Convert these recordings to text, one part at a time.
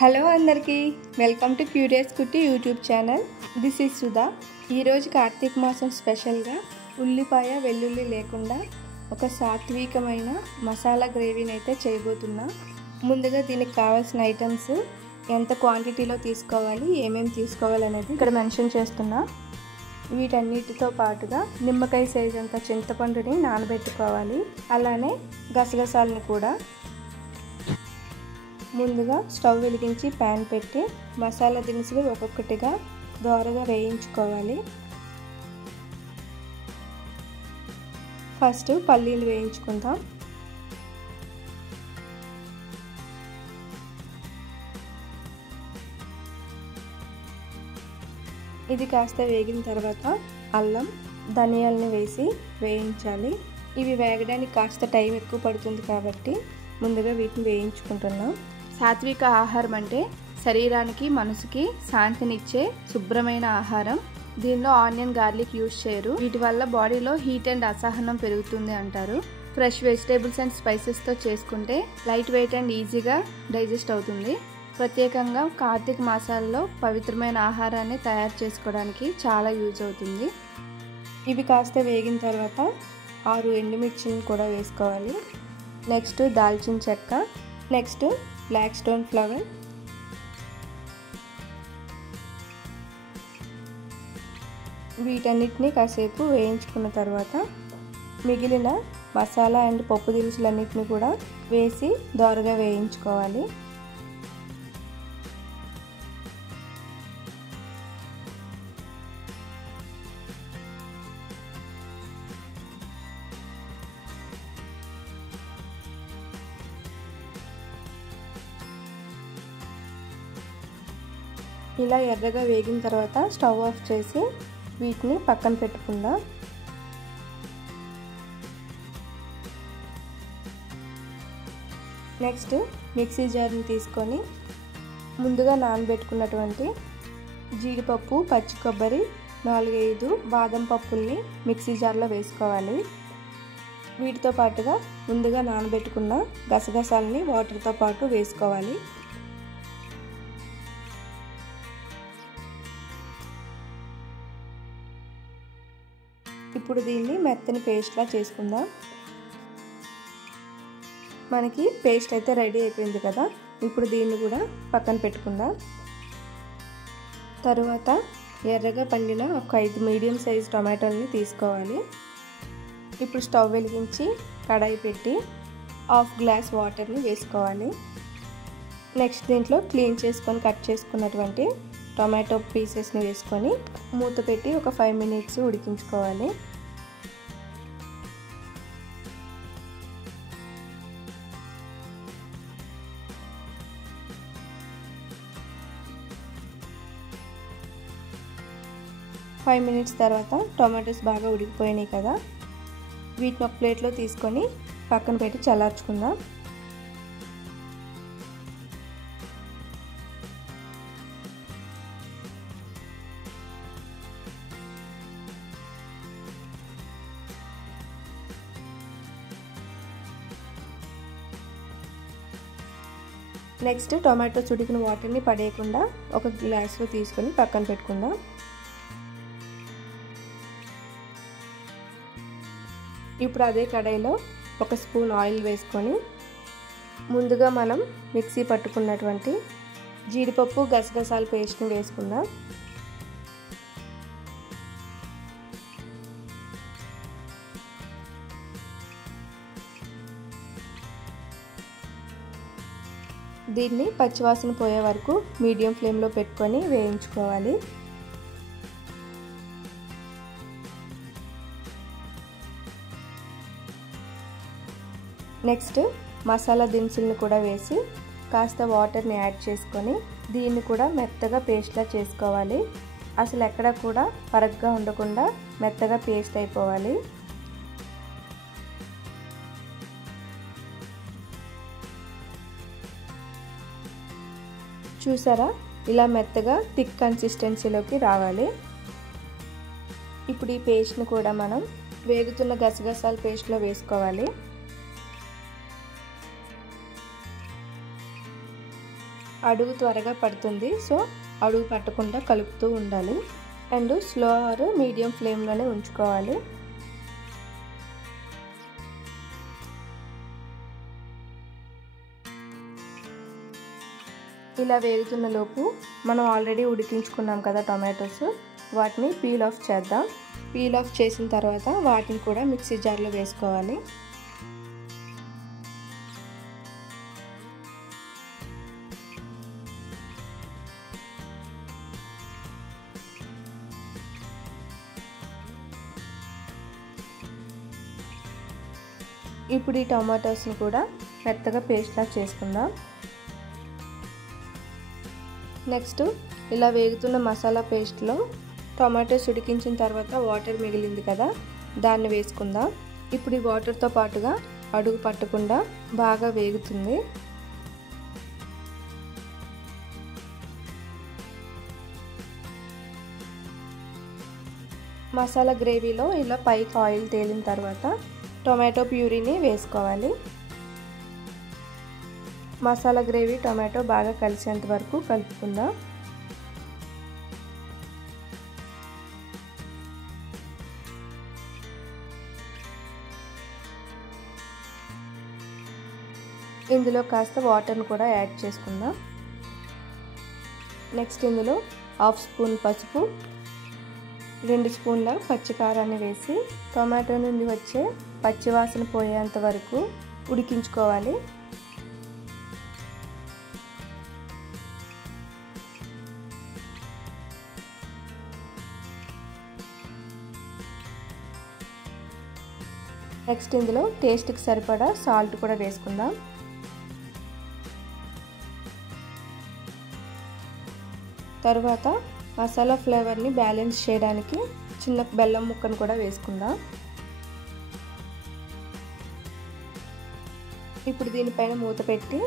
Hello అందరికీ welcome to curious కుట్టి YouTube channel. This is Sudha. ఈరోజు కార్తీక మాసం స్పెషల్గా ఉల్లిపాయ వెల్లుల్లి లేకుండా ఒక సాత్వికమైన మసాలా గ్రేవీని అయితే చేయబోతున్నా. ముందుగా దీనికి కావాల్సిన ఐటమ్స్, ఎంత క్వాంటిటీలో తీసుకోవాలి, ఏమేమి తీసుకోవాలి అనేది ఇక్కడ మెన్షన్ చేస్తున్నా. వీటన్నిటితో పాటుగా నిమ్మకాయ సైజ్ అంత చింతపండుని నానబెట్టుకోవాలి. అలానే గసగసాలని కూడా. ముందుగా స్టవ్ వెలిగించి ప్యాన్ పెట్టి మసాలా దినుసులు ఒక్కొక్కటిగా దోరగా వేయించుకోవాలి. ఫస్ట్ పల్లీలు వేయించుకుందాం. ఇది కాస్త వేగిన తర్వాత అల్లం, ధనియాలను వేసి వేయించాలి. ఇవి వేగడానికి కాస్త టైం ఎక్కువ పడుతుంది కాబట్టి ముందుగా వీటిని వేయించుకుంటున్నాం. సాత్విక ఆహారం అంటే శరీరానికి మనసుకి శాంతినిచ్చే శుభ్రమైన ఆహారం. దీనిలో ఆనియన్, గార్లిక్ యూజ్ చేయరు. వీటి వల్ల బాడీలో హీట్ అండ్ అసహనం పెరుగుతుంది అంటారు. ఫ్రెష్ వెజిటేబుల్స్ అండ్ స్పైసెస్తో చేసుకుంటే లైట్ వెయిట్ అండ్ ఈజీగా డైజెస్ట్ అవుతుంది. ప్రత్యేకంగా కార్తీక మాసాల్లో పవిత్రమైన ఆహారాన్ని తయారు చేసుకోవడానికి చాలా యూజ్ అవుతుంది. ఇవి కాస్త వేగిన తర్వాత 6 ఎండుమిర్చిని కూడా వేసుకోవాలి. నెక్స్ట్ దాల్చిన చెక్క, నెక్స్ట్ బ్లాక్ స్టోన్ ఫ్లవర్, వీటన్నిటిని కాసేపు వేయించుకున్న తర్వాత మిగిలిన మసాలా అండ్ పప్పు దినుసులన్నిటిని కూడా వేసి దోరగా వేయించుకోవాలి. ఇలా ఎర్రగా వేగిన తర్వాత స్టవ్ ఆఫ్ చేసి వీటిని పక్కన పెట్టుకుందాం. నెక్స్ట్ మిక్సీ జార్ని తీసుకొని ముందుగా నానబెట్టుకున్నటువంటి జీడిపప్పు, పచ్చి కొబ్బరి, 4-5 బాదం పప్పుల్ని మిక్సీ జార్లో వేసుకోవాలి. వీటితో పాటుగా ముందుగా నానబెట్టుకున్న గసగసాలని వాటర్తో పాటు వేసుకోవాలి. ఇప్పుడు దీన్ని మెత్తని పేస్ట్లా చేసుకుందాం. మనకి పేస్ట్ అయితే రెడీ అయిపోయింది కదా. ఇప్పుడు దీన్ని కూడా పక్కన పెట్టుకుందాం. తరువాత ఎర్రగా పండిన ఒక 5 మీడియం సైజ్ టొమాటోల్ని తీసుకోవాలి. ఇప్పుడు స్టవ్ వెలిగించి కడాయి పెట్టి 1/2 గ్లాస్ వాటర్ని వేసుకోవాలి. నెక్స్ట్ దీంట్లో క్లీన్ చేసుకొని కట్ చేసుకున్నటువంటి టొమాటో పీసెస్ని వేసుకొని మూత పెట్టి ఒక 5 మినిట్స్ ఉడికించుకోవాలి. ఫైవ్ మినిట్స్ తర్వాత టొమాటోస్ బాగా ఉడికిపోయినాయి కదా. వీటిని ఒక ప్లేట్లో తీసుకొని పక్కన పెట్టి చల్లార్చుకుందాం. నెక్స్ట్ టొమాటోస్ ఉడికిన వాటర్ని పడేయకుండా ఒక గ్లాస్లో తీసుకొని పక్కన పెట్టుకుందాం. ఇప్పుడు అదే కడాయిలో 1 స్పూన్ ఆయిల్ వేసుకొని ముందుగా మనం మిక్సీ పట్టుకున్నటువంటి జీడిపప్పు, గసగసాల పేస్ట్ని వేసుకుందాం. దీన్ని పచ్చివాసన పోయే వరకు మీడియం ఫ్లేమ్లో పెట్టుకొని వేయించుకోవాలి. నెక్స్ట్ మసాలా దినుసులను కూడా వేసి కాస్త వాటర్ని యాడ్ చేసుకొని దీన్ని కూడా మెత్తగా పేస్ట్లా చేసుకోవాలి. అసలు ఎక్కడ కూడా పరగ్గా ఉండకుండా మెత్తగా పేస్ట్ అయిపోవాలి. చూసారా, ఇలా మెత్తగా థిక్ కన్సిస్టెన్సీలోకి రావాలి. ఇప్పుడు ఈ పేస్ట్ని కూడా మనం వేగుతున్న గసగసాల పేస్ట్లో వేసుకోవాలి. అడుగు త్వరగా పడుతుంది. సో అడుగు పట్టకుండా కలుపుతూ ఉండాలి. అండ్ స్లో ఆర్ మీడియం ఫ్లేమ్లోనే ఉంచుకోవాలి. ఇలా వేగుతున్న లోపు మనం ఆల్రెడీ ఉడికించుకున్నాం కదా టొమాటోస్, వాటిని పీల్ ఆఫ్ చేద్దాం. పీల్ ఆఫ్ చేసిన తర్వాత వాటిని కూడా మిక్సీ జార్లో వేసుకోవాలి. ఇప్పుడు ఈ టొమాటోస్ని కూడా మెత్తగా పేస్ట్లా చేసుకుందాం. నెక్స్ట్ ఇలా వేగుతున్న మసాలా పేస్ట్లో టొమాటోస్ ఉడికించిన తర్వాత వాటర్ మిగిలింది కదా, దాన్ని వేసుకుందాం. ఇప్పుడు ఈ వాటర్తో పాటుగా అడుగు పట్టకుండా బాగా వేగుతుంది. మసాలా గ్రేవీలో ఇలా పైకి ఆయిల్ తేలిన తర్వాత టొమాటో ప్యూరీని వేసుకోవాలి. మసాలా గ్రేవీ టొమాటో బాగా కలిసేంత వరకు కలుపుకుందాం. ఇందులో కాస్త వాటర్ని కూడా యాడ్ చేసుకుందాం. నెక్స్ట్ ఇందులో 1/2 స్పూన్ పసుపు, 2 స్పూన్ల పచ్చికారాన్ని వేసి టొమాటో నుండి వచ్చే పచ్చివాసన పోయేంత వరకు ఉడికించుకోవాలి. నెక్స్ట్ ఇందులో టేస్ట్కి సరిపడా సాల్ట్ కూడా వేసుకుందాం. తర్వాత మసాలా ఫ్లేవర్ని బ్యాలెన్స్ చేయడానికి చిన్న బెల్లం ముక్కను కూడా వేసుకుందాం. ఇప్పుడు దీనిపైన మూత పెట్టి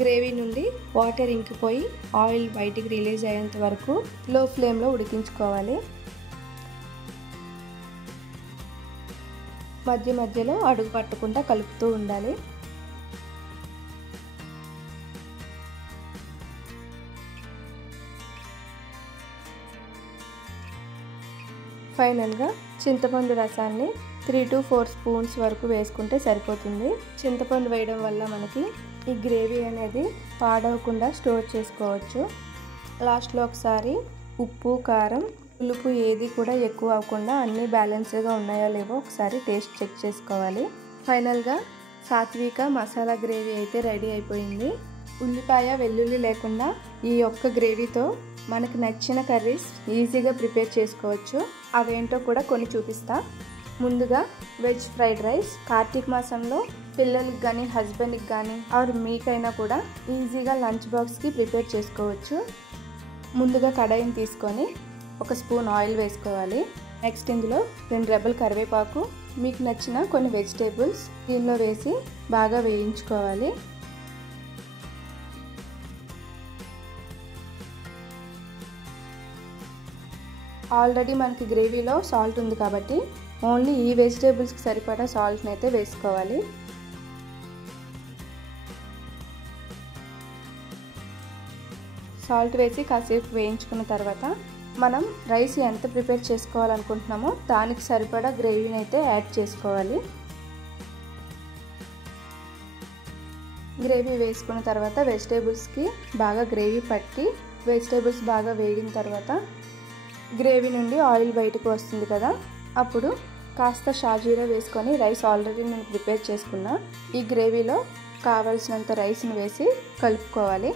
గ్రేవీ నుండి వాటర్ ఇంకిపోయి ఆయిల్ బయటికి రిలీజ్ అయ్యేంత వరకు లో ఫ్లేమ్లో ఉడికించుకోవాలి. మధ్య మధ్యలో అడుగు పట్టకుండా కలుపుతూ ఉండాలి. ఫైనల్గా చింతపండు రసాన్ని 3 to 4 స్పూన్స్ వరకు వేసుకుంటే సరిపోతుంది. చింతపండు వేయడం వల్ల మనకి ఈ గ్రేవీ అనేది పాడవకుండా స్టోర్ చేసుకోవచ్చు. లాస్ట్లో ఒకసారి ఉప్పు, కారం, పులుపు ఏది కూడా ఎక్కువ అవ్వకుండా అన్నీ బ్యాలెన్స్గా ఉన్నాయో లేవో ఒకసారి టేస్ట్ చెక్ చేసుకోవాలి. ఫైనల్గా సాత్విక మసాలా గ్రేవీ అయితే రెడీ అయిపోయింది. ఉల్లిపాయ, వెల్లుల్లి లేకుండా ఈ ఒక్క గ్రేవీతో మనకు నచ్చిన కర్రీస్ ఈజీగా ప్రిపేర్ చేసుకోవచ్చు. అవేంటో కూడా కొన్ని చూపిస్తా. ముందుగా వెజ్ ఫ్రైడ్ రైస్. కార్తీక మాసంలో పిల్లలకి కానీ హస్బెండ్కి కానీ ఆర్ మీకైనా కూడా ఈజీగా లంచ్ బాక్స్కి ప్రిపేర్ చేసుకోవచ్చు. ముందుగా కడాయిని తీసుకొని 1 స్పూన్ ఆయిల్ వేసుకోవాలి. నెక్స్ట్ ఇందులో 2 రెబ్బల కరివేపాకు, మీకు నచ్చిన కొన్ని వెజిటేబుల్స్ దీనిలో వేసి బాగా వేయించుకోవాలి. ఆల్రెడీ మనకి గ్రేవీలో సాల్ట్ ఉంది కాబట్టి ఓన్లీ ఈ వెజిటేబుల్స్కి సరిపడా సాల్ట్ని అయితే వేసుకోవాలి. సాల్ట్ వేసి కాసేపు వేయించుకున్న తర్వాత మనం రైస్ ఎంత ప్రిపేర్ చేసుకోవాలనుకుంటున్నామో దానికి సరిపడా గ్రేవీని అయితే యాడ్ చేసుకోవాలి. గ్రేవీ వేసుకున్న తర్వాత వెజిటేబుల్స్కి బాగా గ్రేవీ పట్టి వెజిటేబుల్స్ బాగా వేగిన తర్వాత గ్రేవీ నుండి ఆయిల్ బయటకు వస్తుంది కదా, అప్పుడు కాస్త షాజీరా వేసుకొని రైస్ ఆల్రెడీ నేను ప్రిపేర్ చేసుకున్నా ఈ గ్రేవీలో కావాల్సినంత రైస్ని వేసి కలుపుకోవాలి.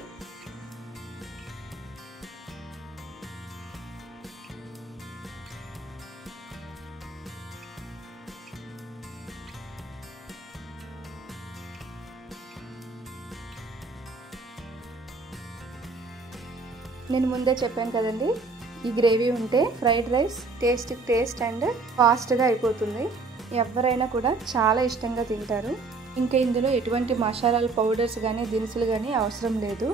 నేను ముందే చెప్పాను కదండి, ఈ గ్రేవీ ఉంటే ఫ్రైడ్ రైస్ టేస్ట్ అండ్ ఫాస్ట్గా అయిపోతుంది. ఎవరైనా కూడా చాలా ఇష్టంగా తింటారు. ఇంకా ఇందులో ఎటువంటి మసాలాల పౌడర్స్ కానీ దినుసులు కానీ అవసరం లేదు.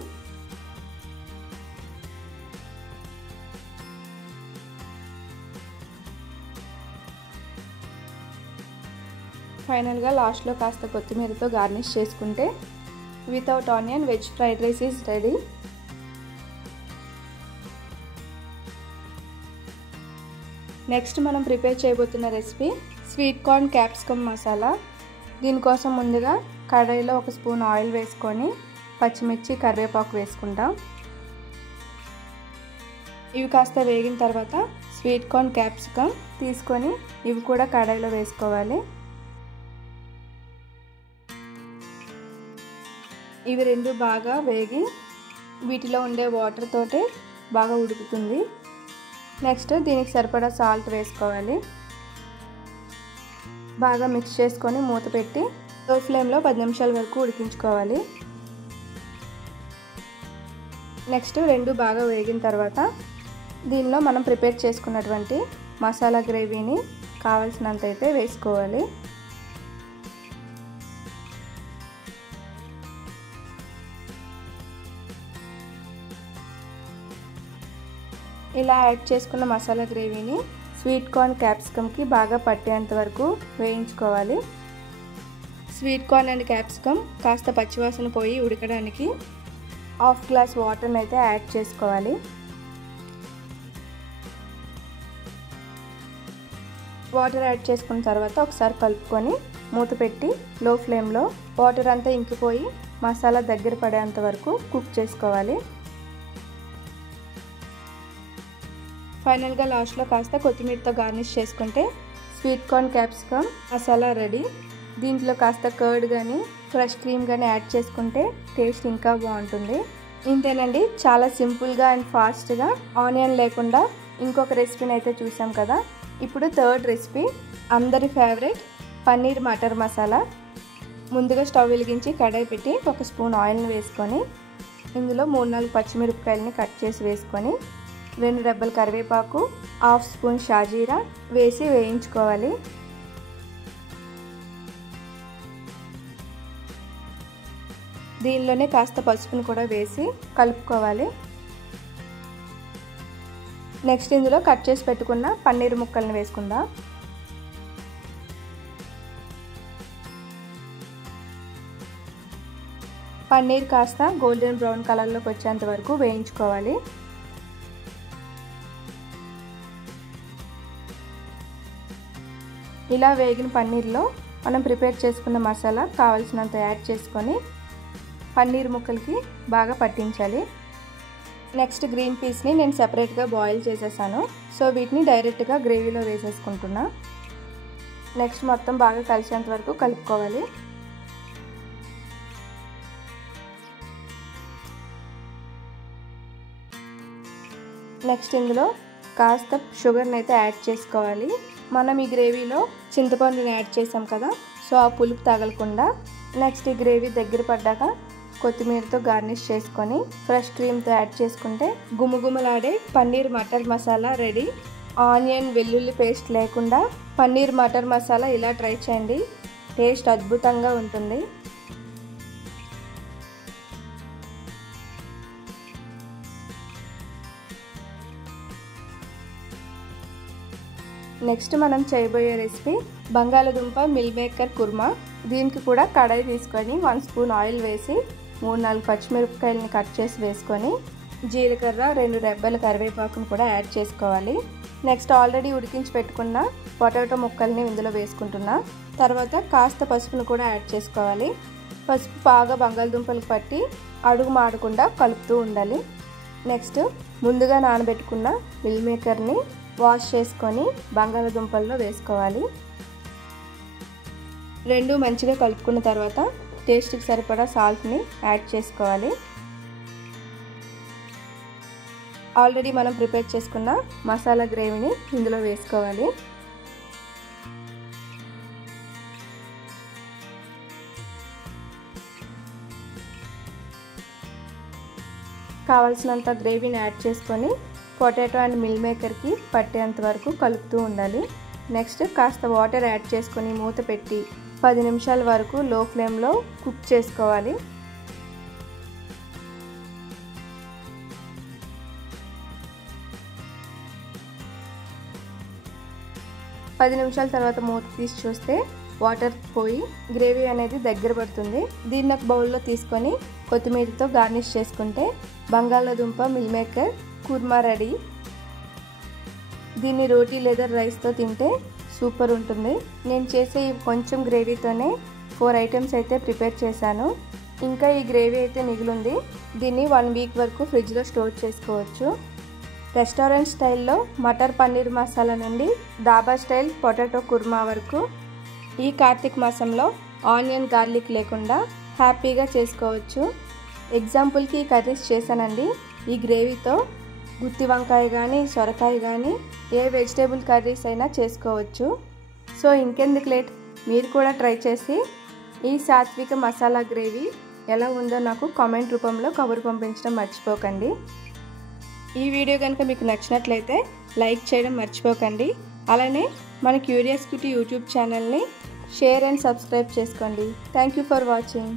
ఫైనల్గా లాస్ట్లో కాస్త కొత్తిమీరతో గార్నిష్ చేసుకుంటే without onion veg fried rice is ready. Next మనం ప్రిపేర్ చేయబోతున్న recipe sweet corn capsicum masala. దీనికోసం ముందుగా కడాయిలో 1 స్పూన్ ఆయిల్ వేసుకొని పచ్చిమిర్చి కరివేపాకు వేసుకుంటాం. ఇవి కాస్త వేగిన తర్వాత స్వీట్ కార్న్ క్యాప్సికమ్ తీసుకొని ఇవి కూడా కడాయిలో వేసుకోవాలి. ఇవి రెండు బాగా వేగి వీటిలో ఉండే వాటర్ తోటి బాగా ఉడుకుతుంది. నెక్స్ట్ దీనికి సరిపడా సాల్ట్ వేసుకోవాలి. బాగా మిక్స్ చేసుకొని మూత పెట్టి లో ఫ్లేమ్లో 10 నిమిషాల వరకు ఉడికించుకోవాలి. నెక్స్ట్ రెండు బాగా వేగిన తర్వాత దీనిలో మనం ప్రిపేర్ చేసుకున్నటువంటి మసాలా గ్రేవీని కావాల్సినంత అయితే వేసుకోవాలి. ఇలా యాడ్ చేసుకున్న మసాలా గ్రేవీని స్వీట్ కార్న్ క్యాప్సికమ్కి బాగా పట్టేంత వరకు వేయించుకోవాలి. స్వీట్ కార్న్ అండ్ క్యాప్సికమ్ కాస్త పచ్చివాసన పోయి ఉడకడానికి 1/2 గ్లాస్ వాటర్ని అయితే యాడ్ చేసుకోవాలి. వాటర్ యాడ్ చేసుకున్న తర్వాత ఒకసారి కలుపుకొని మూత పెట్టి లో ఫ్లేమ్లో వాటర్ అంతా ఇంకిపోయి మసాలా దగ్గర పడేంత వరకు కుక్ చేసుకోవాలి. ఫైనల్గా లాస్ట్లో కాస్త కొత్తిమీరతో గార్నిష్ చేసుకుంటే sweet corn capsicum masala ready. దీంట్లో కాస్త కర్డ్ కానీ ఫ్రెష్ క్రీమ్ కానీ యాడ్ చేసుకుంటే టేస్ట్ ఇంకా బాగుంటుంది. ఇంతేనండి, చాలా సింపుల్గా అండ్ ఫాస్ట్గా ఆనియన్ లేకుండా ఇంకొక రెసిపీని అయితే చూసాం కదా. ఇప్పుడు థర్డ్ రెసిపీ అందరి ఫేవరెట్ పన్నీర్ మటర్ మసాలా. ముందుగా స్టవ్ వెలిగించి కడాయి పెట్టి 1 స్పూన్ ఆయిల్ని వేసుకొని ఇందులో 3-4 పచ్చిమిరపకాయలని కట్ చేసి వేసుకొని 2 రెబ్బల కరివేపాకు 1/2 స్పూన్ షాజీరా వేసి వేయించుకోవాలి. దీనిలోనే కాస్త పసుపును కూడా వేసి కలుపుకోవాలి. నెక్స్ట్ ఇందులో కట్ చేసి పెట్టుకున్న పన్నీర్ ముక్కల్ని వేసుకుందాం. పన్నీర్ కాస్త గోల్డెన్ బ్రౌన్ కలర్లోకి వచ్చేంత వరకు వేయించుకోవాలి. ఇలా వేగిన పన్నీర్లో మనం ప్రిపేర్ చేసుకున్న మసాలా కావాల్సినంత యాడ్ చేసుకొని పన్నీర్ ముక్కలకి బాగా పట్టించాలి. నెక్స్ట్ గ్రీన్ పీస్ని నేను సెపరేట్గా బాయిల్ చేసేసాను. సో వీటిని డైరెక్ట్గా గ్రేవీలో వేసేసుకుంటున్నా. నెక్స్ట్ మొత్తం బాగా కలిసేంత వరకు కలుపుకోవాలి. నెక్స్ట్ ఇందులో కాస్త షుగర్ని అయితే యాడ్ చేసుకోవాలి. మనం ఈ గ్రేవీలో చింతపండుని యాడ్ చేసాం కదా, సో ఆ పులుపు తగలకుండా. నెక్స్ట్ ఈ గ్రేవీ దగ్గర పడ్డాక కొత్తిమీరతో గార్నిష్ చేసుకొని ఫ్రెష్ క్రీమ్తో యాడ్ చేసుకుంటే గుమగుమలాడే పన్నీర్ మటర్ మసాలా రెడీ. ఆనియన్ వెల్లుల్లి పేస్ట్ లేకుండా పన్నీర్ మటర్ మసాలా ఇలా ట్రై చేయండి, టేస్ట్ అద్భుతంగా ఉంటుంది. నెక్స్ట్ మనం చేయబోయే రెసిపీ బంగాళదుంప మిల్ మేకర్ కుర్మా. దీనికి కూడా కడాయి తీసుకొని 1 స్పూన్ ఆయిల్ వేసి 3-4 పచ్చిమిరపకాయలని కట్ చేసి వేసుకొని జీలకర్ర 2 రెబ్బల కరివేపాకును కూడా యాడ్ చేసుకోవాలి. నెక్స్ట్ ఆల్రెడీ ఉడికించి పెట్టుకున్న పొటాటో ముక్కల్ని ఇందులో వేసుకుంటున్నా. తర్వాత కాస్త పసుపును కూడా యాడ్ చేసుకోవాలి. పసుపు బాగా బంగాళదుంపలకు పట్టి అడుగు మాడకుండా కలుపుతూ ఉండాలి. నెక్స్ట్ ముందుగా నానబెట్టుకున్న మిల్ మేకర్ని వాష్ చేసుకొని బంగాళదుంపల్లో వేసుకోవాలి. రెండు మంచిగా కలుపుకున్న తర్వాత టేస్ట్కి సరిపడా సాల్ట్ని యాడ్ చేసుకోవాలి. ఆల్రెడీ మనం ప్రిపేర్ చేసుకున్న మసాలా గ్రేవీని ఇందులో వేసుకోవాలి. కావాల్సినంత గ్రేవీని యాడ్ చేసుకొని పొటాటో అండ్ మిల్ మేకర్కి పట్టేంత వరకు కలుపుతూ ఉండాలి. నెక్స్ట్ కాస్త వాటర్ యాడ్ చేసుకొని మూత పెట్టి 10 నిమిషాల వరకు లో ఫ్లేమ్లో కుక్ చేసుకోవాలి. పది నిమిషాల తర్వాత మూత తీసి చూస్తే వాటర్ పోయి గ్రేవీ అనేది దగ్గర పడుతుంది. దీన్ని ఒక బౌల్లో తీసుకొని కొత్తిమీరతో గార్నిష్ చేసుకుంటే బంగాళాదుంప మిల్ మేకర్ కుర్మా రెడీ. దీన్ని రోటీ లేదా రైస్తో తింటే సూపర్ ఉంటుంది. నేను చేసే ఈ కొంచెం గ్రేవీతోనే 4 ఐటమ్స్ అయితే ప్రిపేర్ చేశాను. ఇంకా ఈ గ్రేవీ అయితే మిగిలింది. దీన్ని 1 వీక్ వరకు ఫ్రిడ్జ్లో స్టోర్ చేసుకోవచ్చు. రెస్టారెంట్ స్టైల్లో మటర్ పన్నీర్ మసాలా నుండి డాబా స్టైల్ పొటాటో కుర్మా వరకు ఈ కార్తీక మాసంలో ఆనియన్ గార్లిక్ లేకుండా హ్యాపీగా చేసుకోవచ్చు. ఎగ్జాంపుల్కి ఈ కర్రీస్ చేశానండి. ఈ గ్రేవీతో గుత్తి వంకాయ కానీ సొరకాయ కానీ ఏ వెజిటేబుల్ కర్రీస్ అయినా చేసుకోవచ్చు. సో ఇంకెందుకు లేట్, మీరు కూడా ట్రై చేసి ఈ సాత్విక మసాలా గ్రేవీ ఎలా ఉందో నాకు కామెంట్ రూపంలో కబురు పంపించడం మర్చిపోకండి. ఈ వీడియో కనుక మీకు నచ్చినట్లయితే లైక్ చేయడం మర్చిపోకండి. అలానే మన క్యూరియస్ క్యూటీ యూట్యూబ్ ఛానల్ని షేర్ అండ్ సబ్స్క్రైబ్ చేసుకోండి. Thank you for watching.